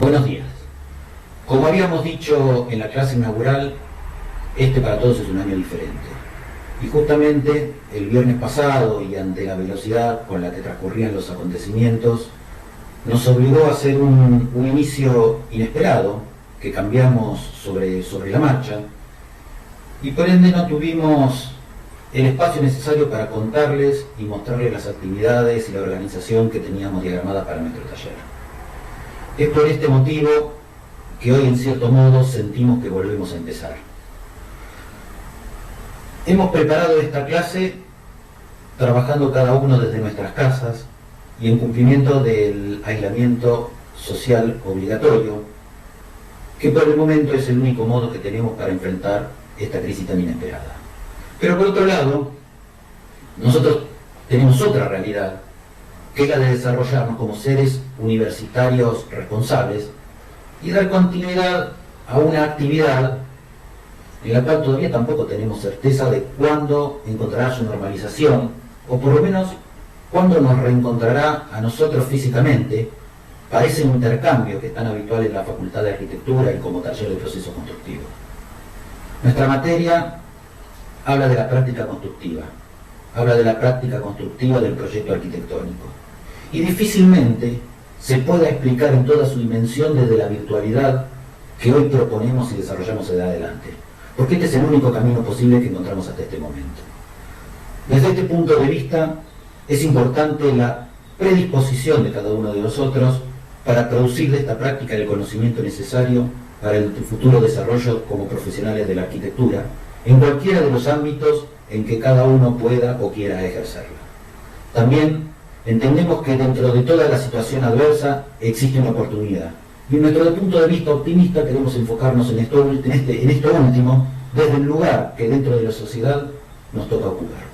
Buenos días. Como habíamos dicho en la clase inaugural, este para todos es un año diferente. Y justamente el viernes pasado, y ante la velocidad con la que transcurrían los acontecimientos, nos obligó a hacer un inicio inesperado, que cambiamos sobre la marcha, y por ende no tuvimos el espacio necesario para contarles y mostrarles las actividades y la organización que teníamos diagramada para nuestro taller. Es por este motivo que hoy en cierto modo sentimos que volvemos a empezar. Hemos preparado esta clase trabajando cada uno desde nuestras casas y en cumplimiento del aislamiento social obligatorio, que por el momento es el único modo que tenemos para enfrentar esta crisis tan inesperada. Pero por otro lado, nosotros tenemos otra realidad, que es la de desarrollarnos como seres universitarios responsables y dar continuidad a una actividad en la cual todavía tampoco tenemos certeza de cuándo encontrará su normalización, o por lo menos cuándo nos reencontrará a nosotros físicamente para ese intercambio que es tan habitual en la Facultad de Arquitectura y como taller de proceso constructivo. Nuestra materia habla de la práctica constructiva, habla de la práctica constructiva del proyecto arquitectónico, y difícilmente se pueda explicar en toda su dimensión desde la virtualidad que hoy proponemos y desarrollamos en adelante, porque este es el único camino posible que encontramos hasta este momento. Desde este punto de vista, es importante la predisposición de cada uno de nosotros para producir de esta práctica el conocimiento necesario para el futuro desarrollo como profesionales de la arquitectura, en cualquiera de los ámbitos en que cada uno pueda o quiera ejercerla. También entendemos que dentro de toda la situación adversa existe una oportunidad. Y en nuestro punto de vista optimista queremos enfocarnos en esto último, desde el lugar que dentro de la sociedad nos toca ocupar.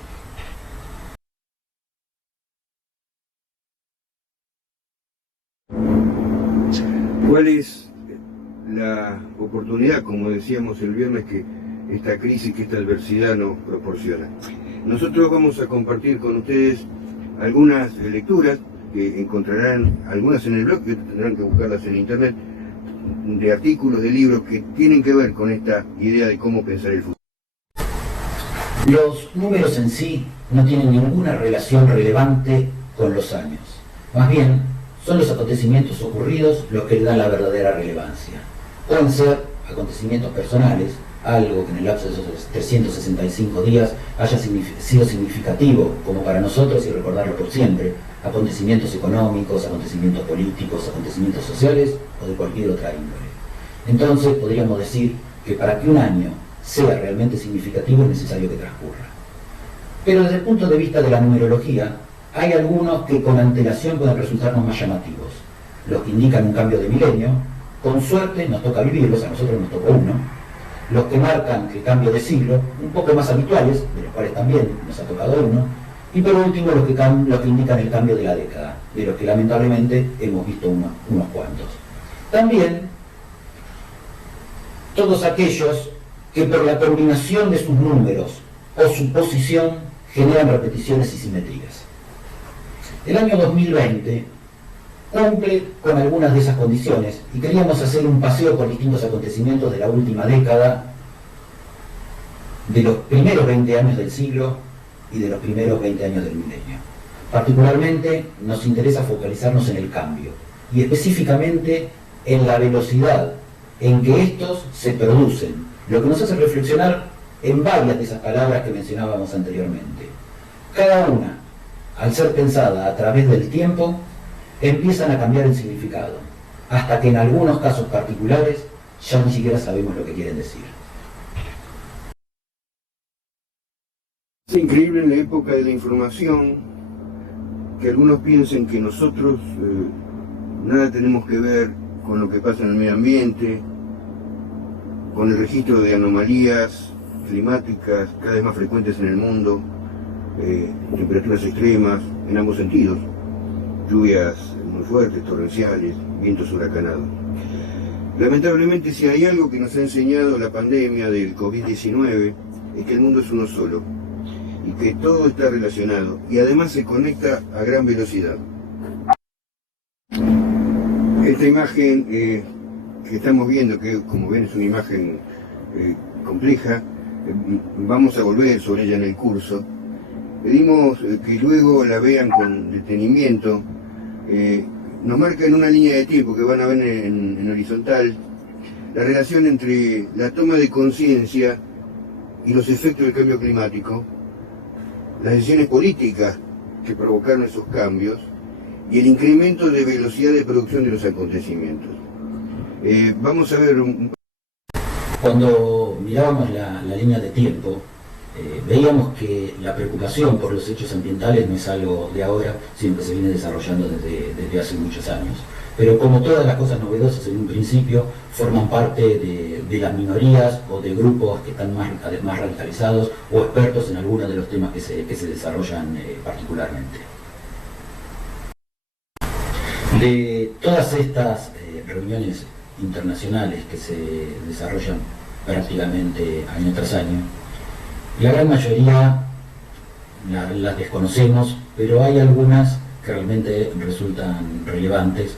¿Cuál es la oportunidad, como decíamos el viernes, que esta crisis, que esta adversidad nos proporciona? Nosotros vamos a compartir con ustedes algunas lecturas que encontrarán, algunas en el blog, que tendrán que buscarlas en internet, de artículos, de libros que tienen que ver con esta idea de cómo pensar el futuro. Los números en sí no tienen ninguna relación relevante con los años. Más bien, son los acontecimientos ocurridos los que le dan la verdadera relevancia. Pueden ser acontecimientos personales, algo que en el lapso de esos 365 días haya sido significativo como para nosotros y recordarlo por siempre, acontecimientos económicos, acontecimientos políticos, acontecimientos sociales o de cualquier otra índole. Entonces podríamos decir que para que un año sea realmente significativo es necesario que transcurra. Pero desde el punto de vista de la numerología, hay algunos que con antelación pueden resultarnos más llamativos. Los que indican un cambio de milenio, con suerte nos toca vivirlos, a nosotros nos tocó uno. Los que marcan el cambio de siglo, un poco más habituales, de los cuales también nos ha tocado uno. Y por último los que indican el cambio de la década, de los que lamentablemente hemos visto unos cuantos. También todos aquellos que por la combinación de sus números o su posición generan repeticiones y simetrías. El año 2020 cumple con algunas de esas condiciones y queríamos hacer un paseo por distintos acontecimientos de la última década, de los primeros 20 años del siglo y de los primeros 20 años del milenio. Particularmente nos interesa focalizarnos en el cambio y específicamente en la velocidad en que estos se producen, lo que nos hace reflexionar en varias de esas palabras que mencionábamos anteriormente. Cada una, al ser pensada a través del tiempo, empiezan a cambiar el significado, hasta que en algunos casos particulares ya ni siquiera sabemos lo que quieren decir. Es increíble en la época de la información que algunos piensen que nosotros nada tenemos que ver con lo que pasa en el medio ambiente, con el registro de anomalías climáticas cada vez más frecuentes en el mundo, temperaturas extremas en ambos sentidos, lluvias muy fuertes, torrenciales, vientos huracanados. Lamentablemente, si hay algo que nos ha enseñado la pandemia del COVID-19 es que el mundo es uno solo y que todo está relacionado y además se conecta a gran velocidad. Esta imagen que estamos viendo, que como ven es una imagen compleja, vamos a volver sobre ella en el curso. Pedimos que luego la vean con detenimiento. Nos marca en una línea de tiempo que van a ver en horizontal la relación entre la toma de conciencia y los efectos del cambio climático, las decisiones políticas que provocaron esos cambios y el incremento de velocidad de producción de los acontecimientos. Vamos a ver Cuando mirábamos la línea de tiempo, veíamos que la preocupación por los hechos ambientales no es algo de ahora, sino que se viene desarrollando desde hace muchos años. Pero como todas las cosas novedosas en un principio, forman parte de las minorías o de grupos que están más radicalizados o expertos en algunos de los temas que se desarrollan particularmente. De todas estas reuniones internacionales que se desarrollan prácticamente año tras año, la gran mayoría las desconocemos, pero hay algunas que realmente resultan relevantes,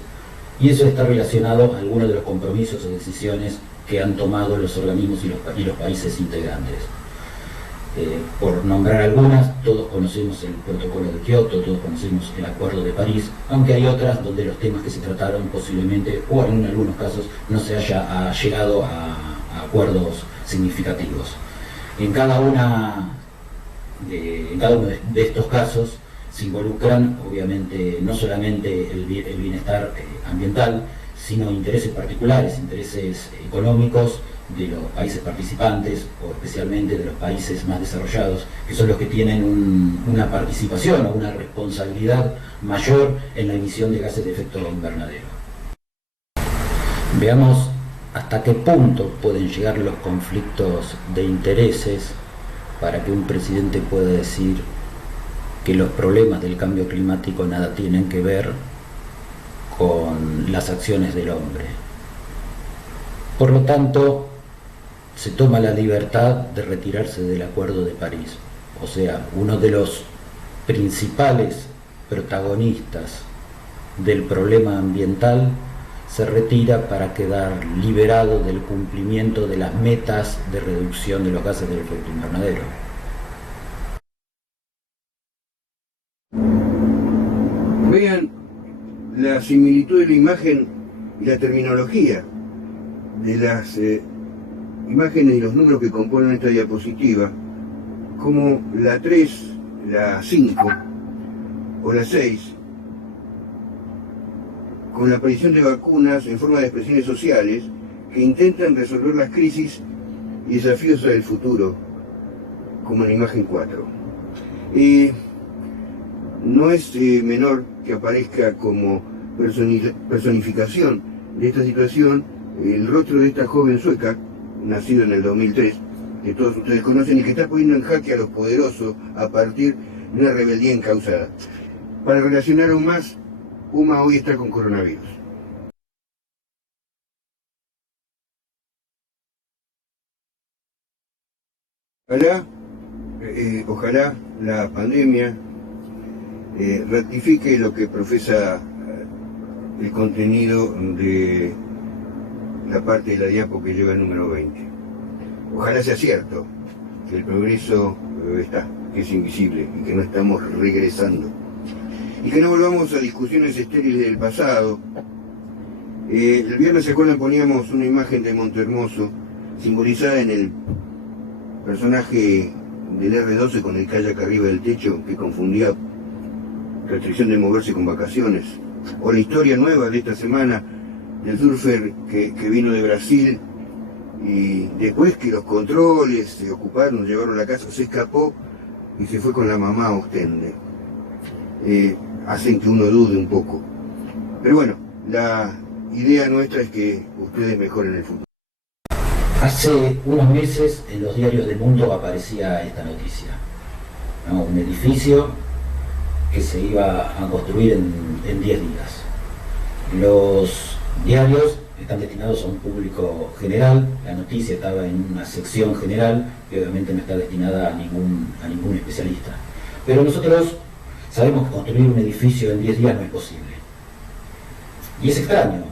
y eso está relacionado a algunos de los compromisos o decisiones que han tomado los organismos y los países integrantes. Por nombrar algunas, todos conocemos el Protocolo de Kioto, todos conocemos el Acuerdo de París, aunque hay otras donde los temas que se trataron posiblemente, o en algunos casos, no se haya llegado a acuerdos significativos. En cada uno de estos casos se involucran, obviamente, no solamente el bienestar ambiental, sino intereses particulares, intereses económicos de los países participantes, o especialmente de los países más desarrollados, que son los que tienen una participación o una responsabilidad mayor en la emisión de gases de efecto invernadero. Veamos hasta qué punto pueden llegar los conflictos de intereses para que un presidente pueda decir que los problemas del cambio climático nada tienen que ver con las acciones del hombre. Por lo tanto, se toma la libertad de retirarse del Acuerdo de París. O sea, uno de los principales protagonistas del problema ambiental se retira para quedar liberado del cumplimiento de las metas de reducción de los gases del efecto invernadero. Vean la similitud de la imagen y la terminología de las imágenes y los números que componen esta diapositiva, como la 3, la 5 o la 6, con la aparición de vacunas en forma de expresiones sociales que intentan resolver las crisis y desafíos del futuro, como en la imagen 4. No es menor que aparezca como personificación de esta situación el rostro de esta joven sueca, nacida en el 2003, que todos ustedes conocen y que está poniendo en jaque a los poderosos a partir de una rebeldía encausada. Para relacionar aún más, Uma hoy está con coronavirus. Ojalá la pandemia rectifique lo que profesa el contenido de la parte de la diapo que lleva el número 20. Ojalá sea cierto que el progreso está, que es invisible y que no estamos regresando. Y que no volvamos a discusiones estériles del pasado. El viernes, ¿se acuerdan? Poníamos una imagen de Montehermoso simbolizada en el personaje del R12 con el kayak arriba del techo que confundía restricción de moverse con vacaciones. O la historia nueva de esta semana del surfer que vino de Brasil y después que los controles se ocuparon, llevaron a la casa, se escapó y se fue con la mamá a Ostende. Hacen que uno dude un poco. Pero bueno, la idea nuestra es que ustedes mejoren el futuro. Hace unos meses en los diarios del mundo aparecía esta noticia, ¿no? Un edificio que se iba a construir en 10 días. Los diarios están destinados a un público general, la noticia estaba en una sección general que obviamente no está destinada a ningún especialista. Pero nosotros sabemos que construir un edificio en 10 días no es posible. Y es extraño,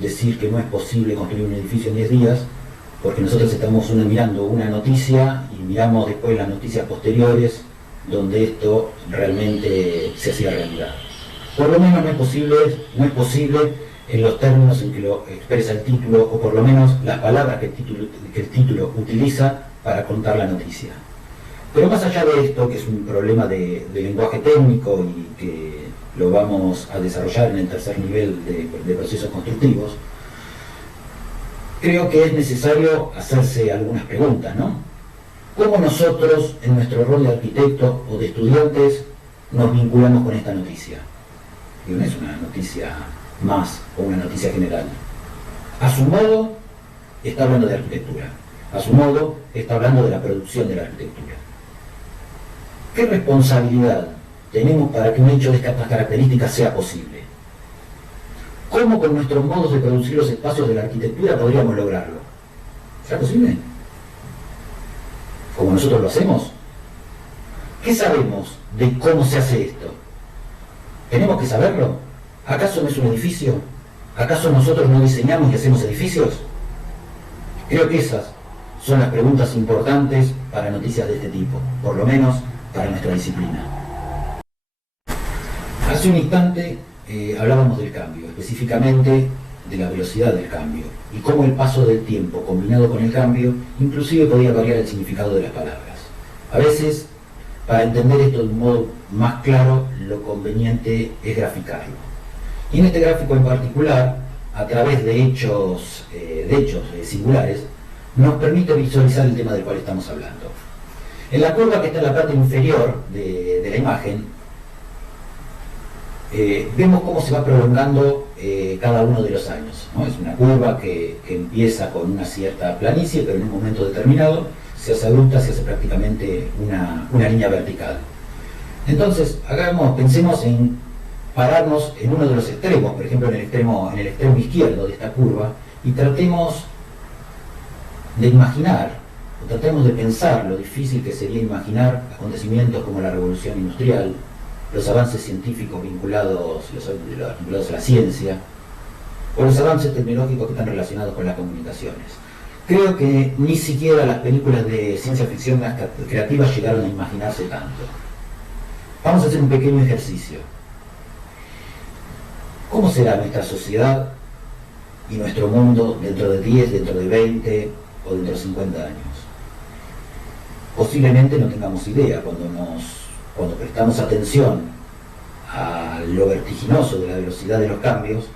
decir que no es posible construir un edificio en 10 días, porque nosotros estamos mirando una noticia y miramos después las noticias posteriores donde esto realmente se hacía realidad. Por lo menos no es posible en los términos en que lo expresa el título, o por lo menos las palabras que el título utiliza para contar la noticia. Pero más allá de esto, que es un problema de lenguaje técnico y que lo vamos a desarrollar en el tercer nivel de procesos constructivos, creo que es necesario hacerse algunas preguntas, ¿no? ¿Cómo nosotros, en nuestro rol de arquitectos o de estudiantes, nos vinculamos con esta noticia? Y no es una noticia más o una noticia general. A su modo, está hablando de arquitectura. A su modo, está hablando de la producción de la arquitectura. ¿Qué responsabilidad tenemos para que un hecho de estas características sea posible? ¿Cómo con nuestros modos de producir los espacios de la arquitectura podríamos lograrlo? ¿Será posible? ¿Como nosotros lo hacemos? ¿Qué sabemos de cómo se hace esto? ¿Tenemos que saberlo? ¿Acaso no es un edificio? ¿Acaso nosotros no diseñamos y hacemos edificios? Creo que esas son las preguntas importantes para noticias de este tipo, por lo menos para nuestra disciplina. Hace un instante hablábamos del cambio, específicamente de la velocidad del cambio, y cómo el paso del tiempo combinado con el cambio inclusive podía variar el significado de las palabras. A veces, para entender esto de un modo más claro, lo conveniente es graficarlo. Y en este gráfico en particular, a través de hechos singulares, nos permite visualizar el tema del cual estamos hablando. En la curva que está en la parte inferior de la imagen, vemos cómo se va prolongando cada uno de los años, ¿no? Es una curva que empieza con una cierta planicie, pero en un momento determinado se hace abrupta, se hace prácticamente una línea vertical. Entonces, pensemos en pararnos en uno de los extremos, por ejemplo en el extremo izquierdo de esta curva, y tratemos de imaginar, o tratemos de pensar lo difícil que sería imaginar acontecimientos como la revolución industrial, los avances científicos vinculados a la ciencia, o los avances tecnológicos que están relacionados con las comunicaciones. Creo que ni siquiera las películas de ciencia ficción creativas llegaron a imaginarse tanto. Vamos a hacer un pequeño ejercicio. ¿Cómo será nuestra sociedad y nuestro mundo dentro de 10, dentro de 20 o dentro de 50 años? Posiblemente no tengamos idea. Cuando prestamos atención a lo vertiginoso de la velocidad de los cambios,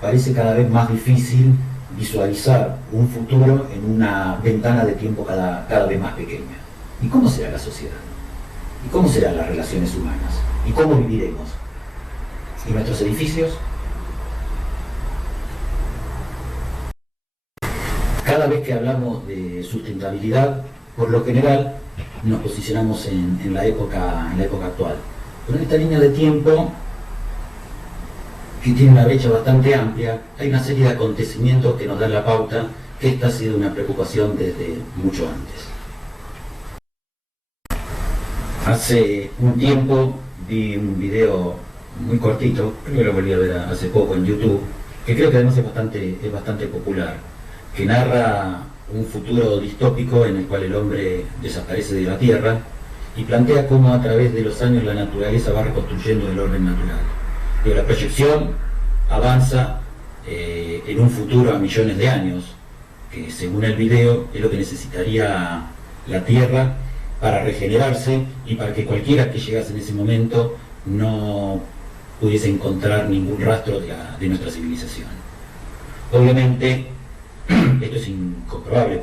parece cada vez más difícil visualizar un futuro en una ventana de tiempo cada vez más pequeña. ¿Y cómo será la sociedad? ¿Y cómo serán las relaciones humanas? ¿Y cómo viviremos? ¿Y nuestros edificios? Cada vez que hablamos de sustentabilidad, por lo general nos posicionamos en la época actual. Pero en esta línea de tiempo, que tiene una brecha bastante amplia, hay una serie de acontecimientos que nos dan la pauta que esta ha sido una preocupación desde mucho antes. Hace un tiempo vi un video muy cortito, creo que lo volví a ver hace poco en YouTube, que creo que además es bastante popular, que narra un futuro distópico en el cual el hombre desaparece de la Tierra y plantea cómo a través de los años la naturaleza va reconstruyendo el orden natural. Pero la proyección avanza en un futuro a millones de años, que según el video es lo que necesitaría la Tierra para regenerarse y para que cualquiera que llegase en ese momento no pudiese encontrar ningún rastro de nuestra civilización. Obviamente, esto es incomprobable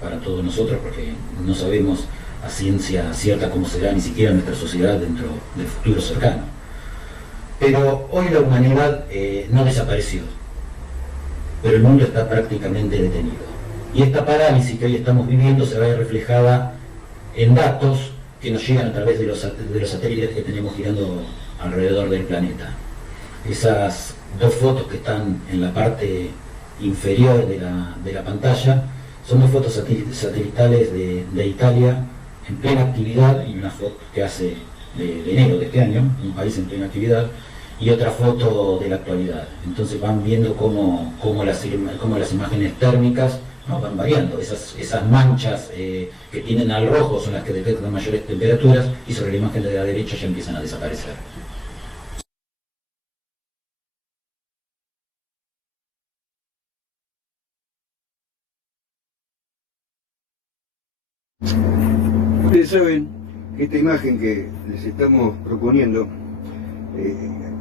para todos nosotros porque no sabemos a ciencia cierta cómo será ni siquiera nuestra sociedad dentro del futuro cercano. Pero hoy la humanidad no desapareció, pero el mundo está prácticamente detenido. Y esta parálisis que hoy estamos viviendo se va a ver reflejada en datos que nos llegan a través de los satélites que tenemos girando alrededor del planeta. Esas dos fotos que están en la parte inferior de la pantalla son dos fotos satelitales de Italia en plena actividad y una foto que hace de enero de este año, un país en plena actividad, y otra foto de la actualidad. Entonces van viendo cómo las imágenes térmicas, ¿no?, van variando. Esas manchas que tienen al rojo son las que detectan mayores temperaturas, y sobre la imagen de la derecha ya empiezan a desaparecer. Ustedes saben que esta imagen que les estamos proponiendo,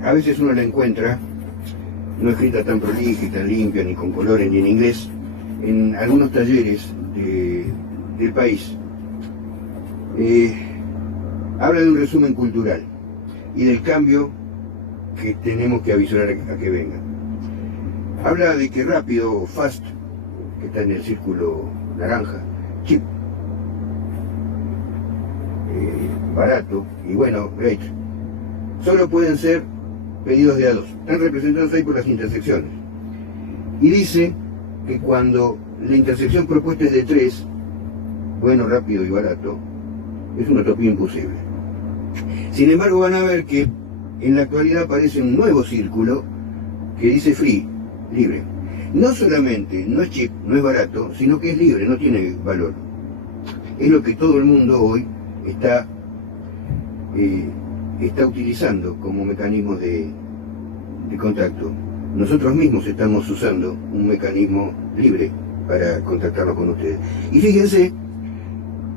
a veces uno la encuentra no escrita tan prolija y tan limpia, ni con colores, ni en inglés, en algunos talleres del país. Habla de un resumen cultural y del cambio que tenemos que avisar a que venga. Habla de que rápido, fast, que está en el círculo naranja, cheap, barato, y bueno, great, solo pueden ser pedidos de a dos. Están representados ahí por las intersecciones. Y dice que cuando la intersección propuesta es de 3, bueno, rápido y barato, es una utopía imposible. Sin embargo, van a ver que en la actualidad aparece un nuevo círculo que dice free, libre. No solamente no es cheap, no es barato, sino que es libre, no tiene valor. Es lo que todo el mundo hoy está utilizando como mecanismo de contacto. Nosotros mismos estamos usando un mecanismo libre para contactarnos con ustedes. Y fíjense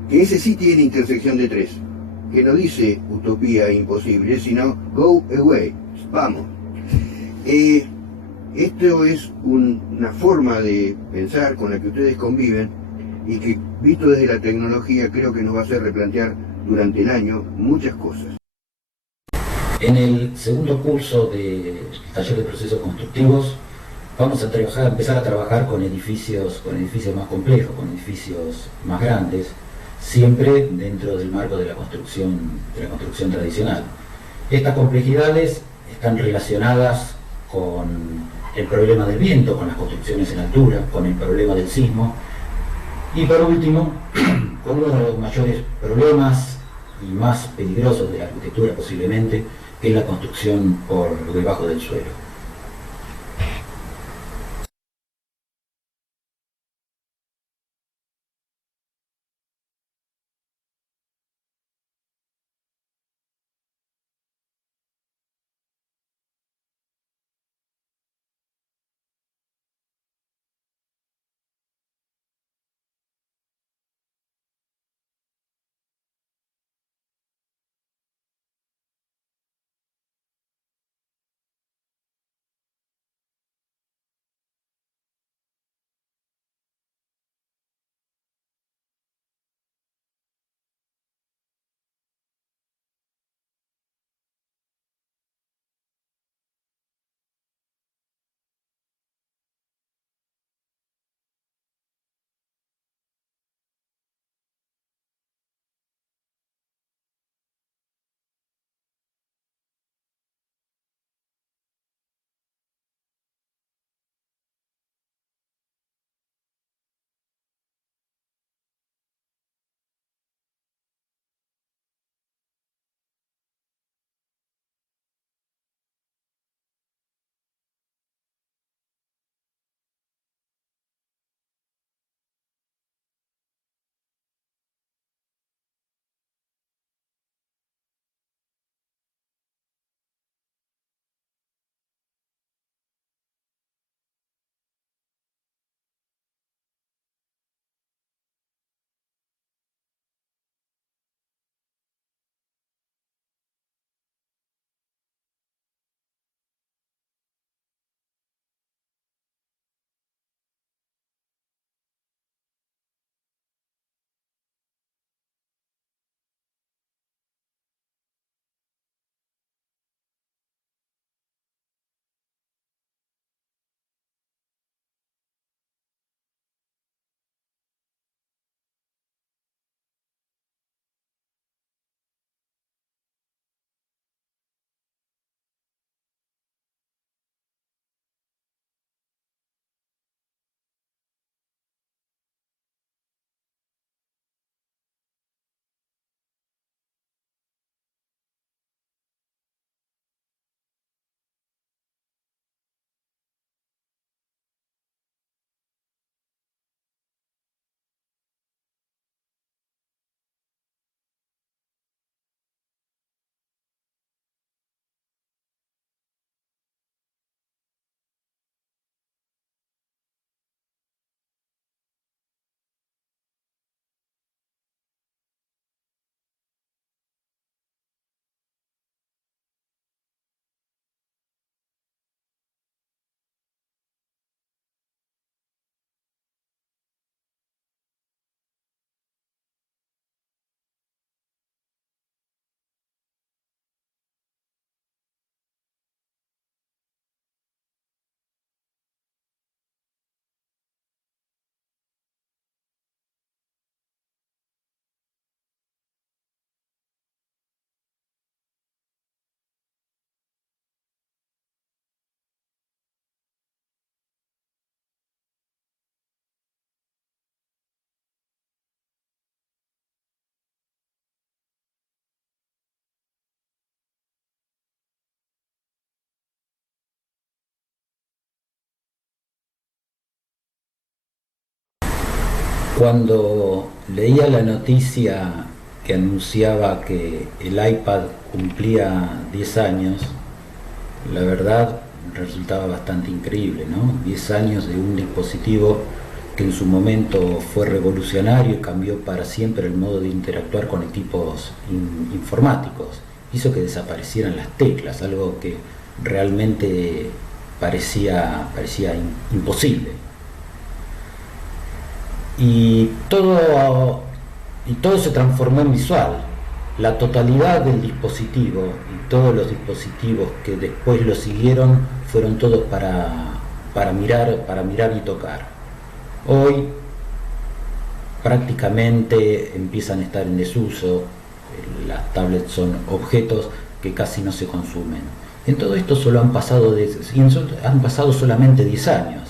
que ese sí tiene intersección de 3, que no dice utopía imposible, sino go away, vamos. Esto es una forma de pensar con la que ustedes conviven y que, visto desde la tecnología, creo que nos va a hacer replantear durante el año muchas cosas. En el segundo curso del taller de procesos constructivos vamos a empezar a trabajar con edificios más complejos, con edificios más grandes, siempre dentro del marco de la construcción tradicional. Estas complejidades están relacionadas con el problema del viento, con las construcciones en altura, con el problema del sismo, y por último, con uno de los mayores problemas y más peligrosos de la arquitectura posiblemente, que es la construcción por debajo del suelo. Cuando leía la noticia que anunciaba que el iPad cumplía 10 años, la verdad resultaba bastante increíble, ¿no? 10 años de un dispositivo que en su momento fue revolucionario y cambió para siempre el modo de interactuar con equipos informáticos. Hizo que desaparecieran las teclas, algo que realmente parecía imposible. Y todo se transformó en visual. La totalidad del dispositivo y todos los dispositivos que después lo siguieron fueron todos para mirar y tocar. Hoy prácticamente empiezan a estar en desuso. Las tablets son objetos que casi no se consumen. En todo esto han pasado solamente 10 años.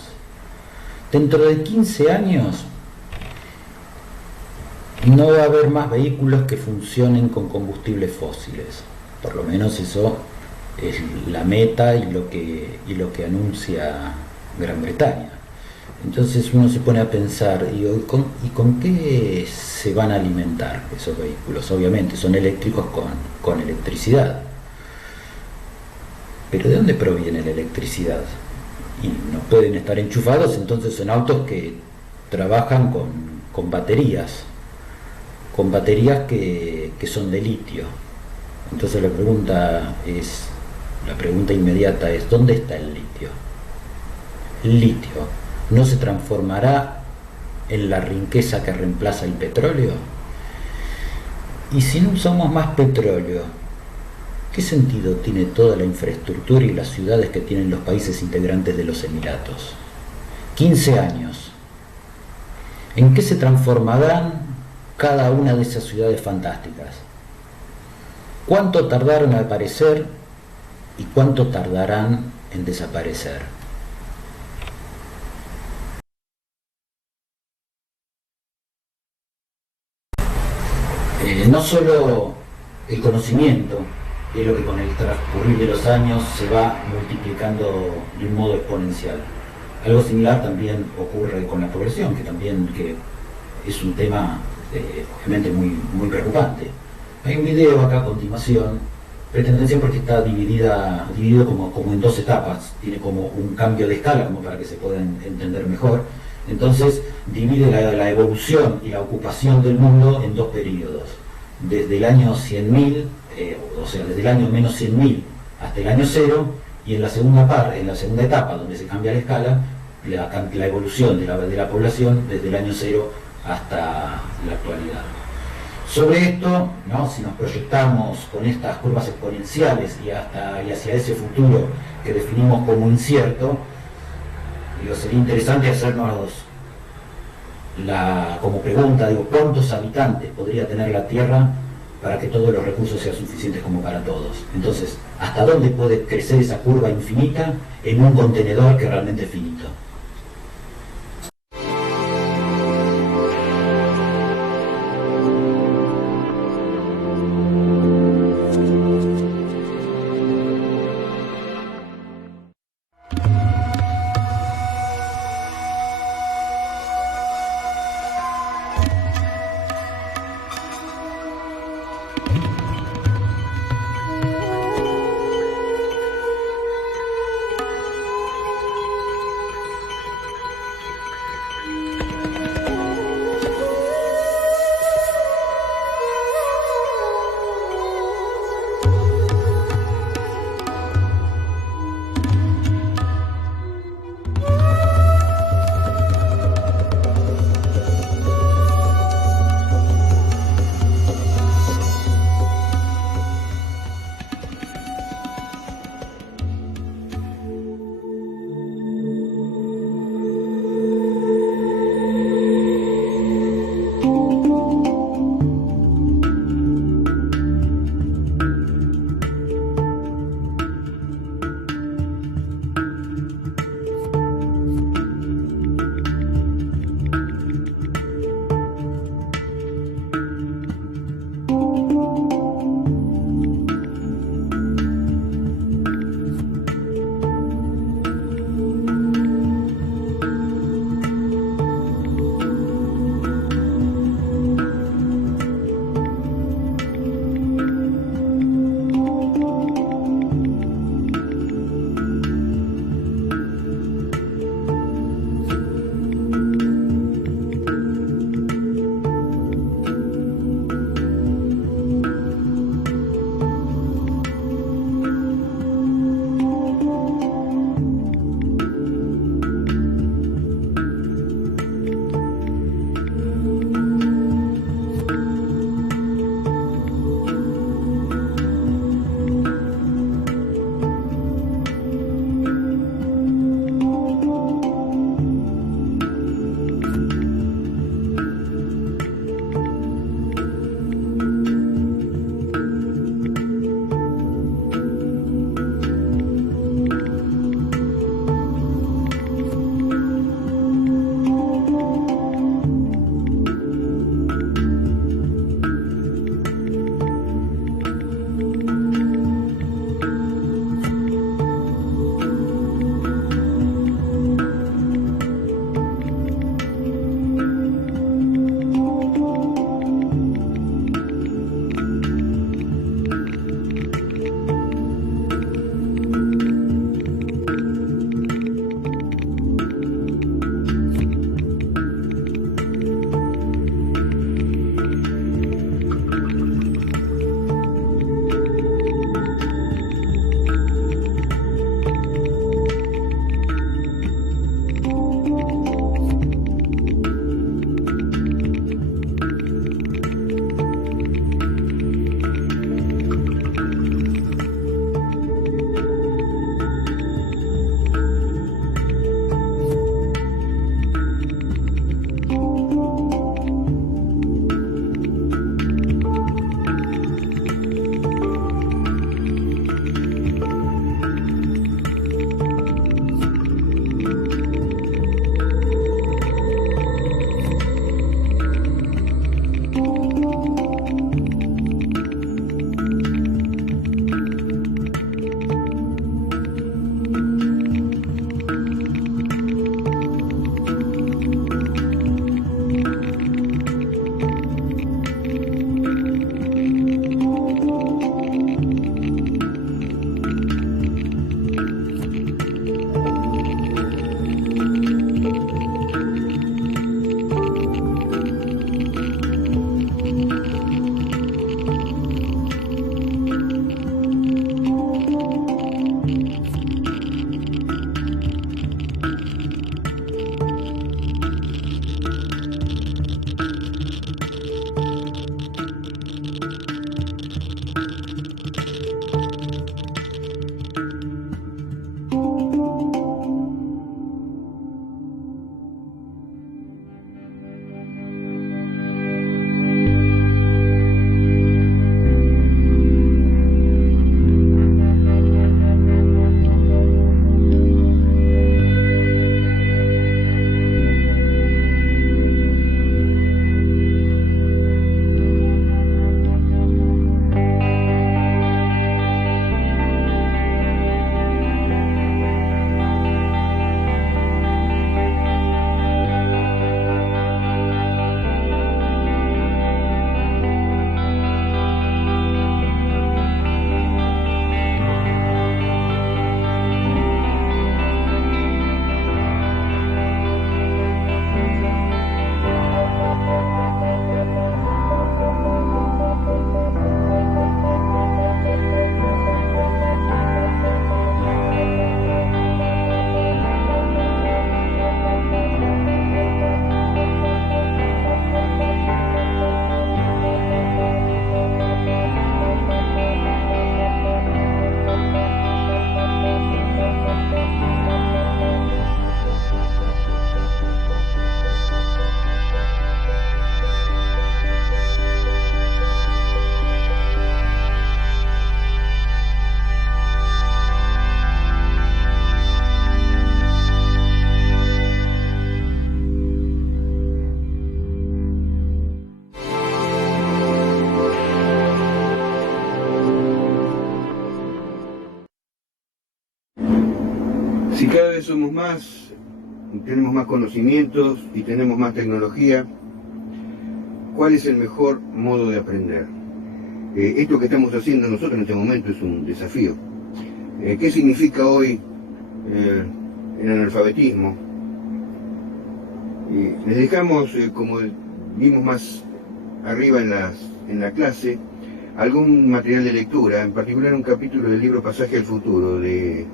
Dentro de 15 años no va a haber más vehículos que funcionen con combustibles fósiles. Por lo menos eso es la meta y lo que anuncia Gran Bretaña. Entonces uno se pone a pensar, ¿y con qué se van a alimentar esos vehículos? Obviamente son eléctricos con electricidad. Pero ¿de dónde proviene la electricidad? Y no pueden estar enchufados, entonces son autos que trabajan con baterías que son de litio. Entonces la pregunta inmediata es, ¿dónde está el litio? El litio ¿no se transformará en la riqueza que reemplaza el petróleo? Y si no usamos más petróleo, ¿qué sentido tiene toda la infraestructura y las ciudades que tienen los países integrantes de los Emiratos? 15 años. ¿En qué se transformarán cada una de esas ciudades fantásticas? ¿Cuánto tardaron en aparecer y cuánto tardarán en desaparecer? No solo el conocimiento es lo que con el transcurrir de los años se va multiplicando de un modo exponencial. Algo similar también ocurre con la progresión, que es un tema obviamente muy preocupante. Hay un video acá a continuación, presta atención porque está dividido como en dos etapas, tiene como un cambio de escala como para que se pueda entender mejor. Entonces divide la evolución y la ocupación del mundo en dos periodos, desde el año 100.000, o sea, desde el año menos 100.000 hasta el año 0, y en la segunda etapa, donde se cambia la escala, la evolución de la población desde el año 0 hasta la actualidad. Sobre esto, ¿no? Si nos proyectamos con estas curvas exponenciales y hacia ese futuro que definimos como incierto, sería interesante hacernos como pregunta, ¿cuántos habitantes podría tener la Tierra para que todos los recursos sean suficientes como para todos? Entonces, ¿hasta dónde puede crecer esa curva infinita en un contenedor que realmente es finito? sabemos más, tenemos más conocimientos y tenemos más tecnología. ¿Cuál es el mejor modo de aprender? Esto que estamos haciendo nosotros en este momento es un desafío. ¿Qué significa hoy el analfabetismo? Les dejamos, como vimos más arriba en la clase, algún material de lectura, en particular un capítulo del libro Pasaje al Futuro, del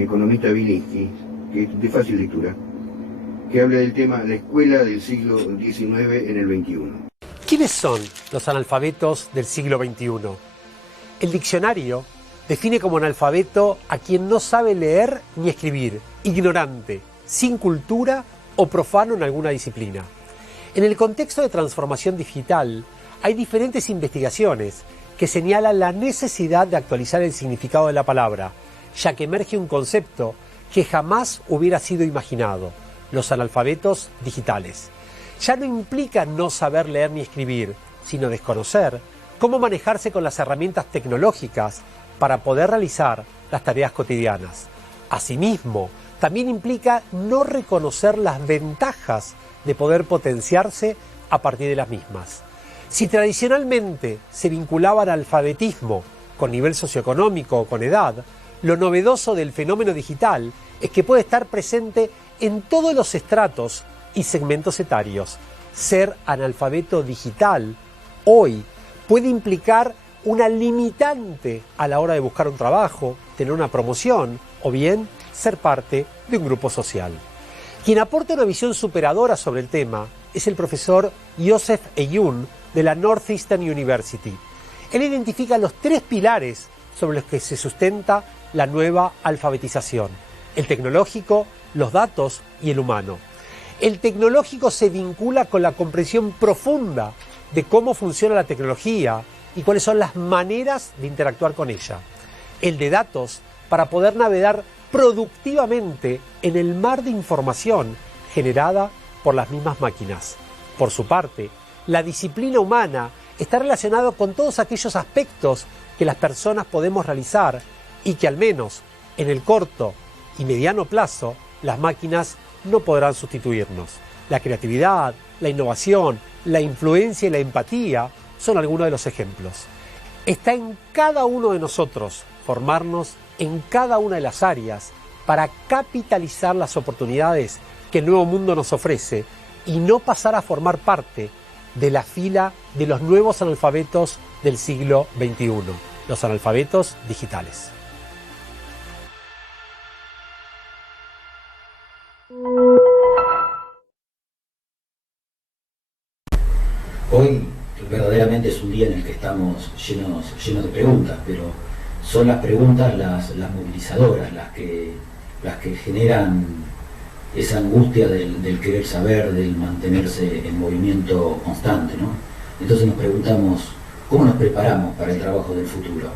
economista Bilinsky, que es de fácil lectura, que habla del tema la escuela del siglo XIX en el XXI. ¿Quiénes son los analfabetos del siglo XXI? El diccionario define como analfabeto a quien no sabe leer ni escribir, ignorante, sin cultura o profano en alguna disciplina. En el contexto de transformación digital, hay diferentes investigaciones que señalan la necesidad de actualizar el significado de la palabra, ya que emerge un concepto que jamás hubiera sido imaginado: los analfabetos digitales. Ya no implica no saber leer ni escribir, sino desconocer cómo manejarse con las herramientas tecnológicas para poder realizar las tareas cotidianas. Asimismo, también implica no reconocer las ventajas de poder potenciarse a partir de las mismas. Si tradicionalmente se vinculaba al alfabetismo con nivel socioeconómico o con edad, lo novedoso del fenómeno digital es que puede estar presente en todos los estratos y segmentos etarios. Ser analfabeto digital hoy puede implicar una limitante a la hora de buscar un trabajo, tener una promoción o bien ser parte de un grupo social. Quien aporta una visión superadora sobre el tema es el profesor Joseph Eyun de la Northeastern University. Él identifica los 3 pilares sobre los que se sustenta la nueva alfabetización: el tecnológico, los datos y el humano. El tecnológico se vincula con la comprensión profunda de cómo funciona la tecnología y cuáles son las maneras de interactuar con ella. El de datos, para poder navegar productivamente en el mar de información generada por las mismas máquinas. Por su parte, la disciplina humana está relacionada con todos aquellos aspectos que las personas podemos realizar y que al menos en el corto y mediano plazo las máquinas no podrán sustituirnos. La creatividad, la innovación, la influencia y la empatía son algunos de los ejemplos. Está en cada uno de nosotros formarnos en cada una de las áreas para capitalizar las oportunidades que el nuevo mundo nos ofrece y no pasar a formar parte de la fila de los nuevos analfabetos del siglo XXI, los analfabetos digitales. Hoy verdaderamente es un día en el que estamos llenos de preguntas, pero son las preguntas las movilizadoras, las que generan esa angustia del querer saber, del mantenerse en movimiento constante, ¿no? Entonces nos preguntamos, ¿cómo nos preparamos para el trabajo del futuro?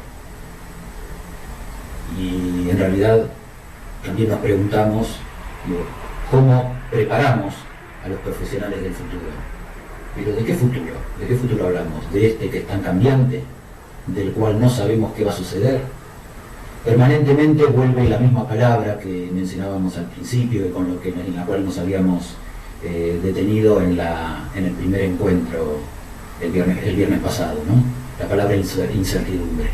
Y en realidad también nos preguntamos, ¿cómo preparamos a los profesionales del futuro? Pero ¿de qué futuro? ¿De qué futuro hablamos? ¿De este que es tan cambiante? ¿Del cual no sabemos qué va a suceder? Permanentemente vuelve la misma palabra que mencionábamos al principio y en la cual nos habíamos detenido en el primer encuentro el viernes pasado, ¿no? La palabra incertidumbre.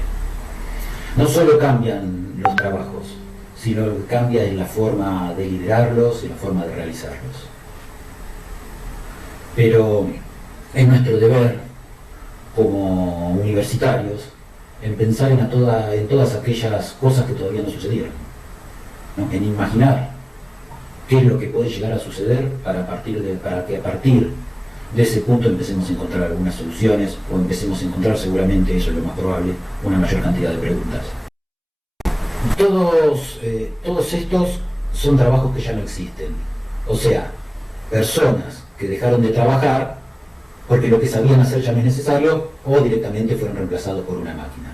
No solo cambian los trabajos, sino que cambia en la forma de liderarlos y la forma de realizarlos. Pero es nuestro deber como universitarios en pensar en todas aquellas cosas que todavía no sucedieron, ¿no? En imaginar qué es lo que puede llegar a suceder para que a partir de ese punto empecemos a encontrar algunas soluciones o empecemos a encontrar, seguramente eso es lo más probable, una mayor cantidad de preguntas. Todos estos son trabajos que ya no existen, o sea, personas que dejaron de trabajar porque lo que sabían hacer ya no es necesario o directamente fueron reemplazados por una máquina.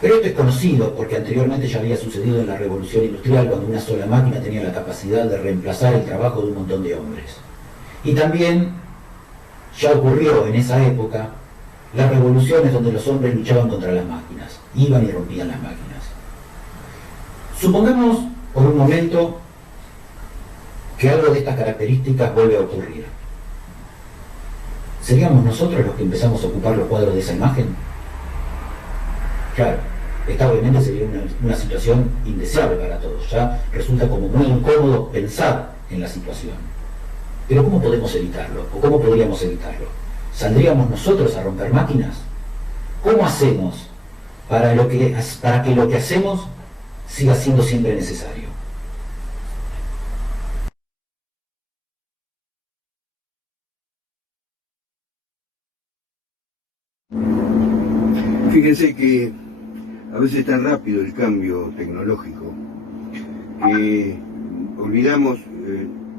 Pero esto es conocido porque anteriormente ya había sucedido en la Revolución Industrial, cuando una sola máquina tenía la capacidad de reemplazar el trabajo de un montón de hombres. Y también ya ocurrió en esa época las revoluciones donde los hombres luchaban contra las máquinas, iban y rompían las máquinas. Supongamos por un momento que algo de estas características vuelve a ocurrir. ¿Seríamos nosotros los que empezamos a ocupar los cuadros de esa imagen? Claro, esta obviamente sería una situación indeseable para todos. Ya resulta como muy incómodo pensar en la situación. Pero ¿cómo podemos evitarlo? ¿O cómo podríamos evitarlo? ¿Saldríamos nosotros a romper máquinas? ¿Cómo hacemos para que lo que hacemos siga siendo siempre necesario? Fíjense que a veces es tan rápido el cambio tecnológico que olvidamos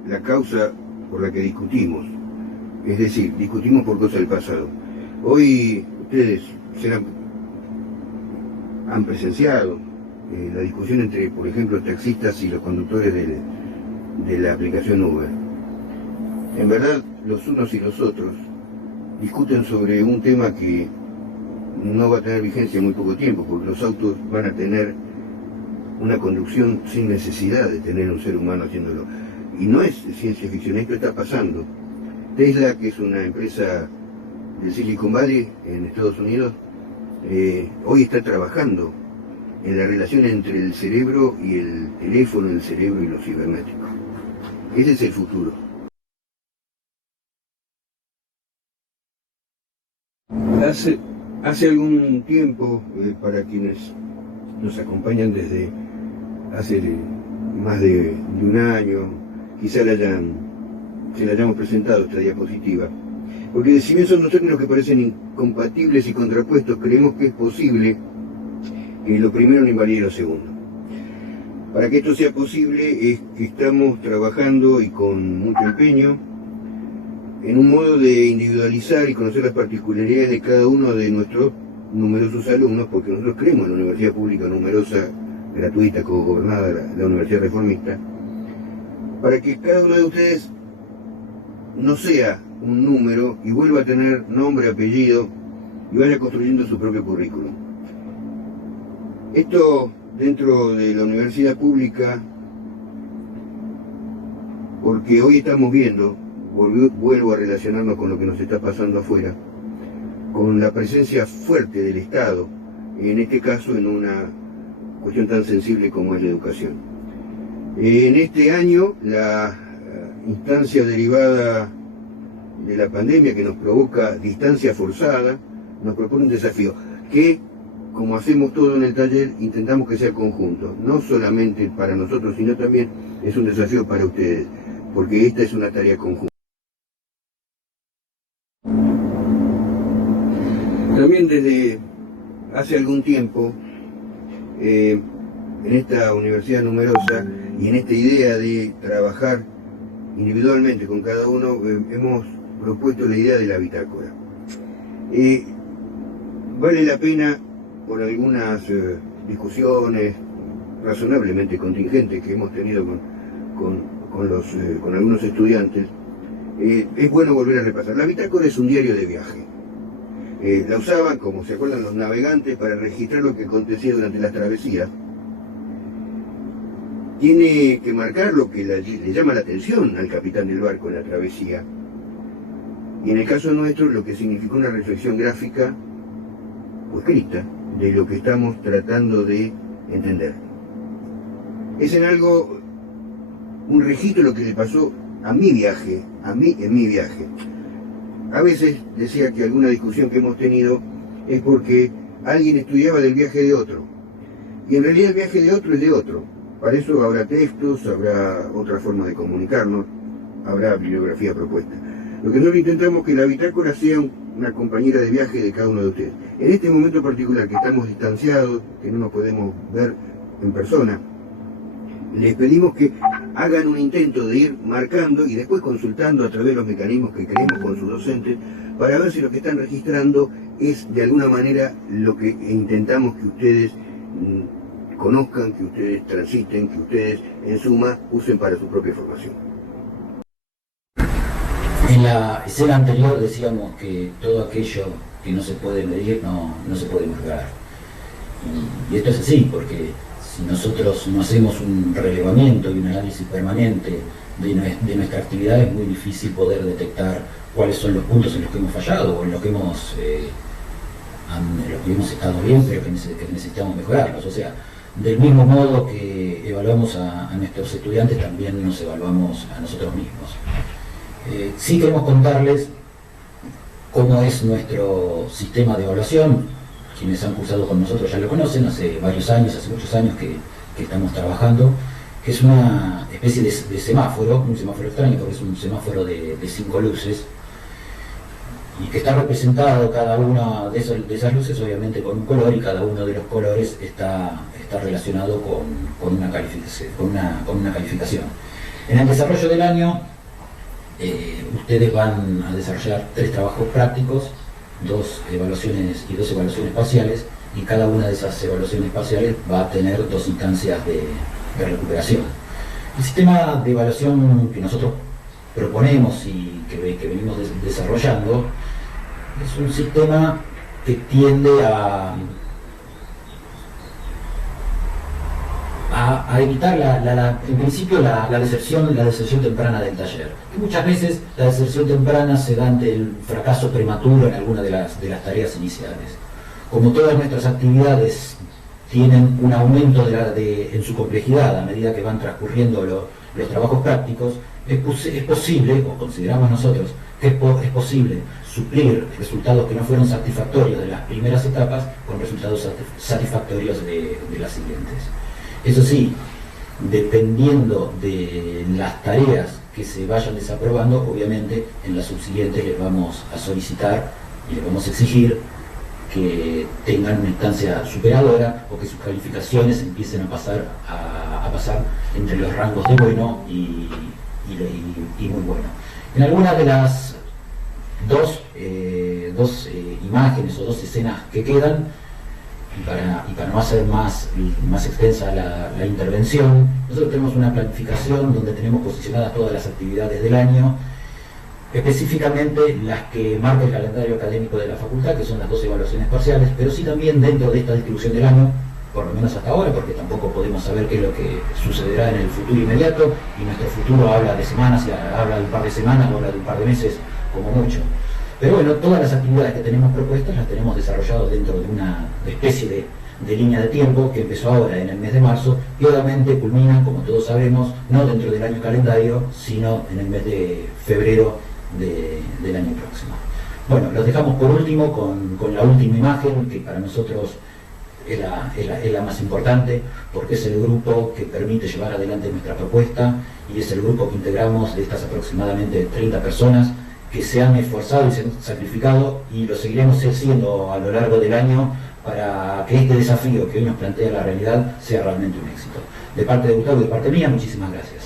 la causa por la que discutimos. Es decir, discutimos por cosas del pasado. Hoy ustedes han presenciado la discusión entre, por ejemplo, taxistas y los conductores de la aplicación Uber. En verdad, los unos y los otros discuten sobre un tema que no va a tener vigencia en muy poco tiempo, porque los autos van a tener una conducción sin necesidad de tener un ser humano haciéndolo. Y no es ciencia ficción, esto está pasando. Tesla, que es una empresa del Silicon Valley en Estados Unidos, hoy está trabajando en la relación entre el cerebro y el teléfono, el cerebro y lo cibernético. Ese es el futuro. Hace algún tiempo, para quienes nos acompañan desde hace más de un año, quizá se la hayamos presentado esta diapositiva, porque si bien son dos términos que parecen incompatibles y contrapuestos, creemos que es posible que lo primero no invalide lo segundo. Para que esto sea posible es que estamos trabajando y con mucho empeño en un modo de individualizar y conocer las particularidades de cada uno de nuestros numerosos alumnos, porque nosotros creemos en la universidad pública numerosa, gratuita, cogobernada, la Universidad Reformista, para que cada uno de ustedes no sea un número y vuelva a tener nombre, apellido y vaya construyendo su propio currículum. Esto dentro de la universidad pública, porque hoy estamos viendo, vuelvo a relacionarnos con lo que nos está pasando afuera, con la presencia fuerte del Estado, en este caso en una cuestión tan sensible como es la educación. En este año, la instancia derivada de la pandemia que nos provoca distancia forzada, nos propone un desafío que, como hacemos todo en el taller, intentamos que sea conjunto, no solamente para nosotros, sino también es un desafío para ustedes, porque esta es una tarea conjunta. También desde hace algún tiempo, en esta universidad numerosa y en esta idea de trabajar individualmente con cada uno, hemos propuesto la idea de la bitácora. Vale la pena, por algunas discusiones razonablemente contingentes que hemos tenido con algunos estudiantes, es bueno volver a repasar. La bitácora es un diario de viaje. La usaban, como se acuerdan, los navegantes para registrar lo que acontecía durante las travesías. Tiene que marcar lo que le llama la atención al capitán del barco en la travesía. Y en el caso nuestro, lo que significó una reflexión gráfica o escrita de lo que estamos tratando de entender. Es en algo un registro de lo que le pasó a mi viaje, en mi viaje. A veces decía que alguna discusión que hemos tenido es porque alguien estudiaba del viaje de otro. Y en realidad el viaje de otro es de otro. Para eso habrá textos, habrá otra forma de comunicarnos, habrá bibliografía propuesta. Lo que nosotros intentamos es que la bitácora sea una compañera de viaje de cada uno de ustedes. En este momento particular, que estamos distanciados, que no nos podemos ver en persona, les pedimos que hagan un intento de ir marcando y después consultando a través de los mecanismos que creemos con sus docentes para ver si lo que están registrando es de alguna manera lo que intentamos que ustedes conozcan, que ustedes transiten, que ustedes en suma usen para su propia formación. En la escena anterior decíamos que todo aquello que no se puede medir no se puede mejorar. Y esto es así, porque si nosotros no hacemos un relevamiento y un análisis permanente de nuestra actividad, es muy difícil poder detectar cuáles son los puntos en los que hemos fallado o en los que hemos estado bien, pero que necesitamos mejorarlos. O sea, del mismo modo que evaluamos a nuestros estudiantes, también nos evaluamos a nosotros mismos. Sí queremos contarles cómo es nuestro sistema de evaluación. Quienes han cursado con nosotros ya lo conocen, hace muchos años que estamos trabajando, que es una especie de semáforo, un semáforo extraño porque es un semáforo de 5 luces, y que está representado cada una de esas luces obviamente con un color, y cada uno de los colores está relacionado con una calificación. En el desarrollo del año, ustedes van a desarrollar 3 trabajos prácticos, 2 evaluaciones y 2 evaluaciones parciales, y cada una de esas evaluaciones parciales va a tener 2 instancias de recuperación. El sistema de evaluación que nosotros proponemos y que venimos desarrollando es un sistema que tiende a evitar en principio la deserción temprana del taller. Y muchas veces la deserción temprana se da ante el fracaso prematuro en alguna de las tareas iniciales. Como todas nuestras actividades tienen un aumento en su complejidad a medida que van transcurriendo los trabajos prácticos, es posible, o consideramos nosotros, que es posible suplir resultados que no fueron satisfactorios de las primeras etapas con resultados satisfactorios de las siguientes. Eso sí, dependiendo de las tareas que se vayan desaprobando, obviamente en las subsiguientes les vamos a solicitar y les vamos a exigir que tengan una instancia superadora o que sus calificaciones empiecen a pasar entre los rangos de bueno y muy bueno. En algunas de las dos imágenes o 2 escenas que quedan, y para no hacer más extensa la intervención, nosotros tenemos una planificación donde tenemos posicionadas todas las actividades del año, específicamente las que marca el calendario académico de la facultad, que son las 2 evaluaciones parciales, pero sí también dentro de esta distribución del año, por lo menos hasta ahora, porque tampoco podemos saber qué es lo que sucederá en el futuro inmediato, y nuestro futuro habla de semanas, habla de un par de semanas, habla de un par de meses como mucho. Pero bueno, todas las actividades que tenemos propuestas las tenemos desarrolladas dentro de una especie de línea de tiempo que empezó ahora en el mes de marzo y obviamente culminan, como todos sabemos, no dentro del año calendario, sino en el mes de febrero del año próximo. Bueno, los dejamos por último con la última imagen, que para nosotros es la más importante, porque es el grupo que permite llevar adelante nuestra propuesta, y es el grupo que integramos de estas aproximadamente 30 personas que se han esforzado y se han sacrificado, y lo seguiremos haciendo a lo largo del año para que este desafío que hoy nos plantea la realidad sea realmente un éxito. De parte de Gustavo y de parte mía, muchísimas gracias.